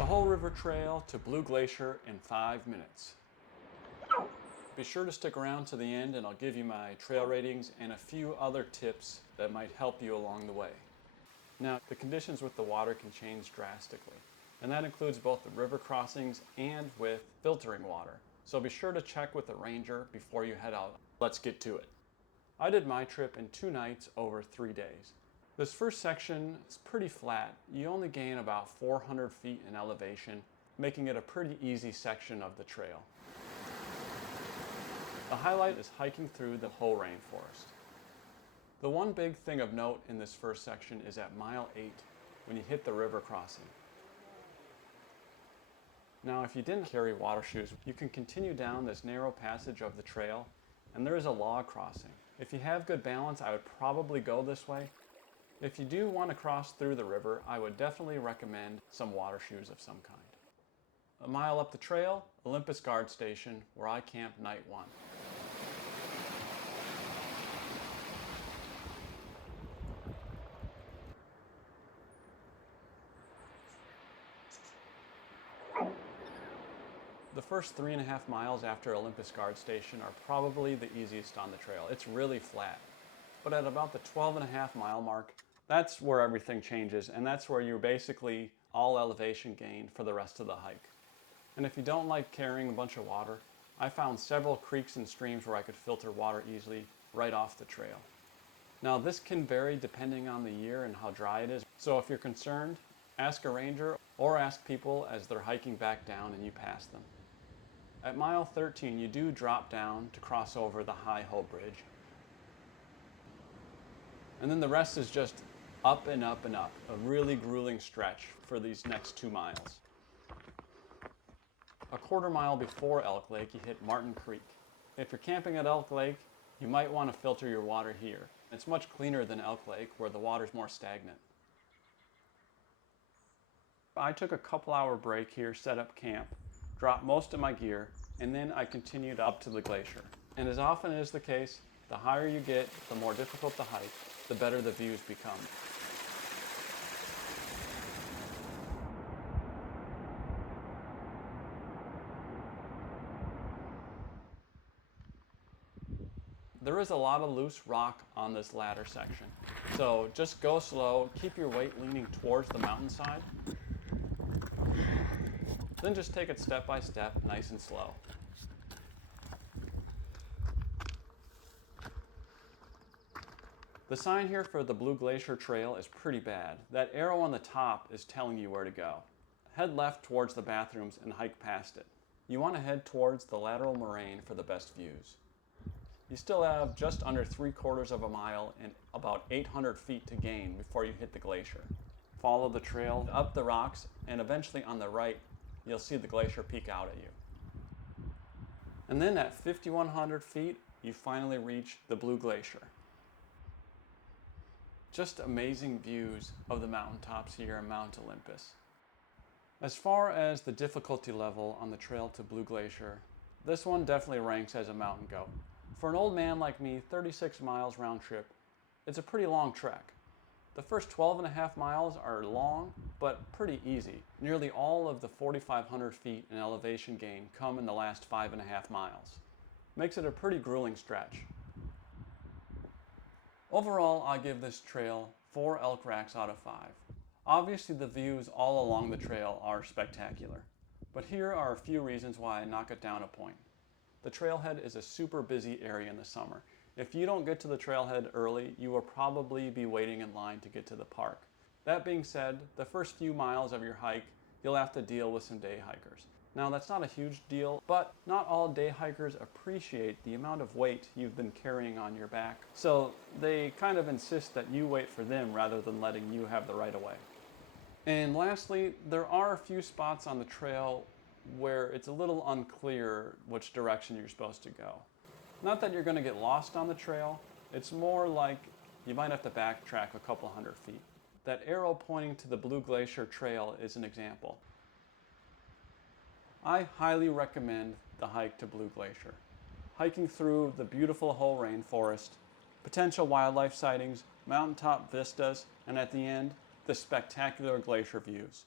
The Hoh River Trail to Blue Glacier in 5 minutes. Be sure to stick around to the end and I'll give you my trail ratings and a few other tips that might help you along the way. Now, the conditions with the water can change drastically, and that includes both the river crossings and with filtering water. So be sure to check with the ranger before you head out. Let's get to it. I did my trip in 2 nights over 3 days. This first section is pretty flat. You only gain about 400 feet in elevation, making it a pretty easy section of the trail. The highlight is hiking through the Hoh Rainforest. The one big thing of note in this first section is at mile 8, when you hit the river crossing. Now, if you didn't carry water shoes, you can continue down this narrow passage of the trail, and there is a log crossing. If you have good balance, I would probably go this way. If you do want to cross through the river, I would definitely recommend some water shoes of some kind. A mile up the trail, Olympus guard station, where I camped night 1. The first 3.5 miles after Olympus guard station are probably the easiest on the trail. It's really flat. But at about the 12.5 mile mark, that's where everything changes, and that's where you're basically all elevation gained for the rest of the hike. And if you don't like carrying a bunch of water, I found several creeks and streams where I could filter water easily right off the trail. Now, this can vary depending on the year and how dry it is, so if you're concerned, ask a ranger or ask people as they're hiking back down and you pass them. At mile 13, you do drop down to cross over the High Hoh Bridge. And then the rest is just up and up and up, a really grueling stretch for these next 2 miles. A quarter mile before Elk Lake, you hit Martin Creek. If you're camping at Elk Lake, you might want to filter your water here. It's much cleaner than Elk Lake, where the water's more stagnant. I took a couple-hour break here, set up camp, dropped most of my gear, and then I continued up to the glacier. And as often is the case, the higher you get, the more difficult the hike, the better the views become. There is a lot of loose rock on this latter section, so just go slow, keep your weight leaning towards the mountainside, then just take it step by step, nice and slow. The sign here for the Blue Glacier Trail is pretty bad. That arrow on the top is telling you where to go. Head left towards the bathrooms and hike past it. You want to head towards the lateral moraine for the best views. You still have just under 3/4 of a mile and about 800 feet to gain before you hit the glacier. Follow the trail up the rocks, and eventually on the right, you'll see the glacier peek out at you. And then at 5,100 feet, you finally reach the Blue Glacier. Just amazing views of the mountaintops here in Mount Olympus. As far as the difficulty level on the trail to Blue Glacier, this one definitely ranks as a mountain goat. For an old man like me, 36 miles round trip, it's a pretty long trek. The first 12.5 miles are long, but pretty easy. Nearly all of the 4,500 feet in elevation gain come in the last 5.5 miles. Makes it a pretty grueling stretch. Overall, I give this trail 4 elk racks out of 5. Obviously, the views all along the trail are spectacular, but here are a few reasons why I knock it down a point. The trailhead is a super busy area in the summer. If you don't get to the trailhead early, you will probably be waiting in line to get to the park. That being said, the first few miles of your hike, you'll have to deal with some day hikers. Now, that's not a huge deal, but not all day hikers appreciate the amount of weight you've been carrying on your back, so they kind of insist that you wait for them rather than letting you have the right of way. And lastly, there are a few spots on the trail where it's a little unclear which direction you're supposed to go. Not that you're going to get lost on the trail, it's more like you might have to backtrack a couple hundred feet. That arrow pointing to the Blue Glacier Trail is an example. I highly recommend the hike to Blue Glacier. Hiking through the beautiful Hoh Rainforest, potential wildlife sightings, mountaintop vistas, and at the end, the spectacular glacier views.